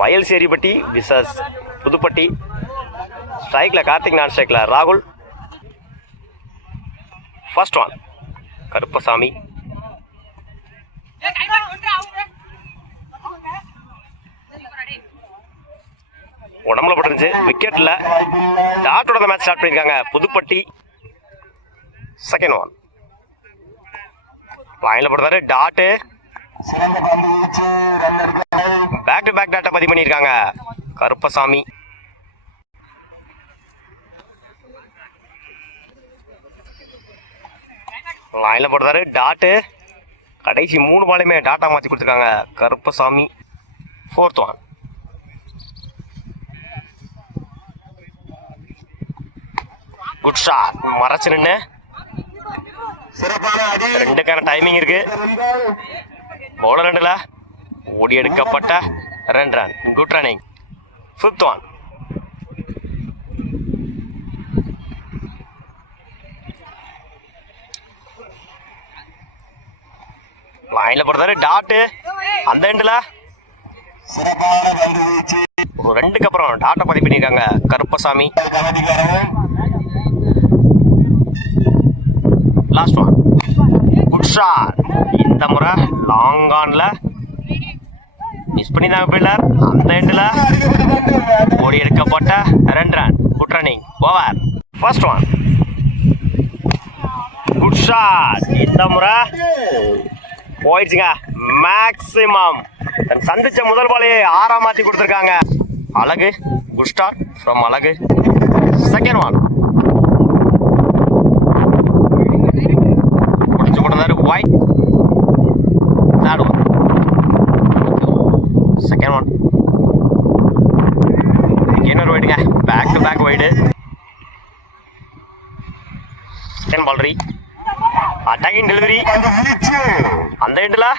வயல் சேரிப்பட்டி விசஸ் புதுப்பட்டி. ஸ்ட்ரைக்கில் கார்த்திக், நான் ஸ்ட்ரைக்கில் ராகுல். First one Karuppasamy. உடம்புல பட்டுருந்துச்சு, விக்கெட்டில். டாட்டோட மேட்ச் ஸ்டார்ட் பண்ணியிருக்காங்க புதுப்பட்டி. செகண்ட் ஒன் லைனில் போடுறாரு டாட்டு. பேக் டு பேக் டாட்டை பதிவு பண்ணியிருக்காங்க கருப்பசாமி. லைனில் போடுறாரு டாட்டு. கடைசி 3 பாலையுமே டாட்டா மாற்றி கொடுத்துருக்காங்க Karuppasamy. Fourth one good shot. மறைச்சு நின்று 2க்கான டைமிங் இருக்கு. பவுலர் 2ல ஓடி எடுக்கப்பட்ட 2 run. Good running. Fifth one லைன்ல போடுறாரு டாட்டு. அந்த எண்டில் ஒரு 2க்கு அப்புறம் டாட்டை பதிவு பண்ணியிருக்காங்க Karuppasamy. Last one good shot. இந்த முறை லாங் ஆன்ல மிஸ் பண்ணிதாங்க பில்லர். அந்த எண்டில் ஓடி எடுக்கப்பட்ட 2 run. Good running. Over. First one good shot. இந்த முறை போயிடுச்சுங்க. மேக்சிமம் சந்திச்ச முதல் பாலையே 6ஆம் மாற்றி கொடுத்துருக்காங்க அழகு. குட் ஸ்டார்ட் ஃப்ரம் அழகு. செகண்ட் ஒன் முடிச்சு கொடுத்தாரு wide. Third one second one இன்னொரு வைடுங்க. Back to back wide. Second ball re attacking delivery. அந்த எண்டில்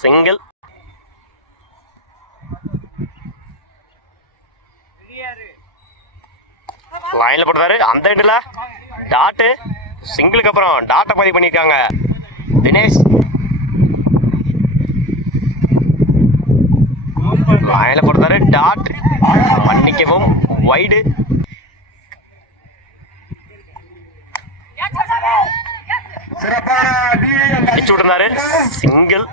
சிங்கிள். லைன்ல போட்டாரு. அந்த எண்டில் டாட்டு. சிங்கிளுக்கு அப்புறம் டாட்டை பதிவு பண்ணியிருக்காங்க தினேஷ். லைன்ல போட்டாரு டாட். மன்னிக்கவும் வைடு. அடிச்சு விட்டுருந்தாரு சிங்கிள்.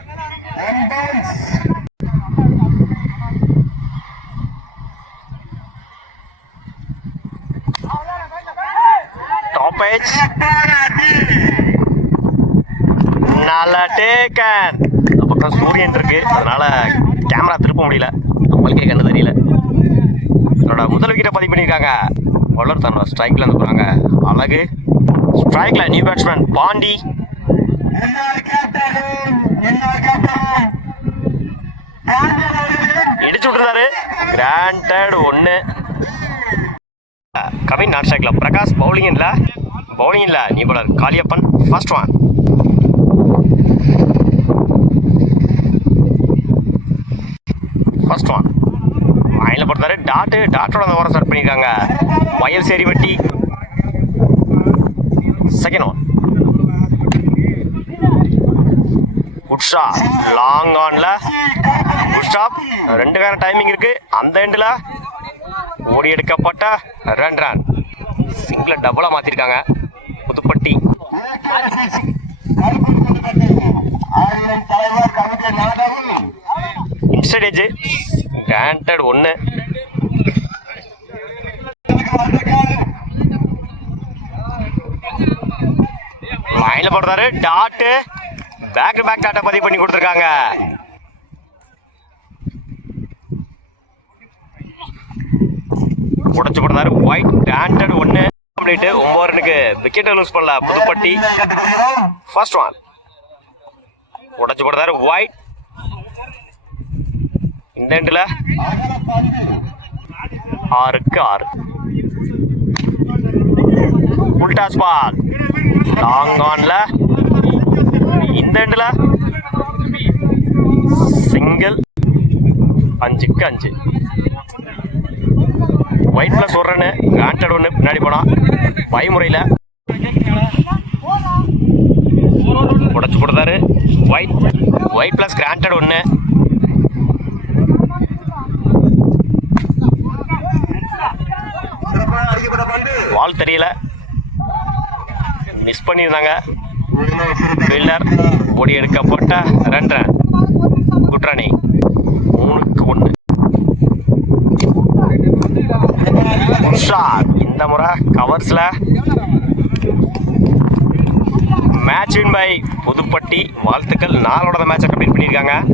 டாப் ஏஜ் நல்லா டேக்கன். இந்த பக்கம் சூரியன் இருக்கு, அதனால கேமரா திருப்ப முடியல, நம்மளுக்கே கண்ணு தெரியல. என்னோட முதல் விக்கெட்டை பதிவு பண்ணியிருக்காங்க பவுலர். தன்னோட ஸ்ட்ரைக்ல இருந்து போறாங்க அழகு. ஸ்ட்ரைக்ல நியூ பேட்ஸ்மேன் பாண்டி. இடிச்சு விட்டுறாரு. கிராண்டட் 1. கவின் நான் ஸ்ட்ரைக்ல. பிரகாஷ் பவுலிங் இல்ல new bowler Kaliappan. First one லைன்ல போட்டாரு டாட்டு. டாட்டோட அந்த ஓரம் ஸ்டார்ட் பண்ணியிருக்காங்க வயல் சேரி வட்டி. Second one good shot. Long ஆன்ல குட் ஸ்டாப். 2க்கான டைமிங் இருக்கு. அந்த எண்டில் ஓடி எடுக்கப்பட்ட 2 ரன். சிங்கிளை டபுளாக மாற்றிருக்காங்க புதுப்பட்டி. Inside age granted 1. லைன்ல போடுறாரு டாட்டு. பேக் டு பேக் டாட்டா பதிவு பண்ணி கொடுத்துருக்காங்க. உடச்சு போடுறாரு ஒயிட். கிராண்டட் 1. கம்ப்ளீட். 9 ரன்னுக்கு விக்கெட்டை லூஸ் பண்ணல புதுப்பட்டி. ஃபர்ஸ்ட் ஒன் உடச்சு போடுறாரு ஒயிட். இந்த எண்டில் 6க்கு 6. ஃபுல் டாஸ் பால் லாங் ஆன்ல. இந்த எண்டில் சிங்கிள். 5க்கு 5. Wide plus 1 run. கிராண்டட் 1 பின்னாடி போனா வழிமுறையில் உடச்சு கொடுத்தாரு ஒயிட். ஒயிட் ப்ளஸ் கிராண்டட் ஒன்று. வால் தெரியல, மிஸ் பண்ணியிருந்தாங்க. ஃபீல்டர் ஓடி எடுக்க போட்ட 2 ரன். Good running. 3-1. இந்த முறை கவர்ஸ்ல மேட்ச் வின் பை புதுப்பட்டி. வாழ்த்துக்கள். 4 மேட்சை கம்ப்ளீட் பண்ணியிருக்காங்க.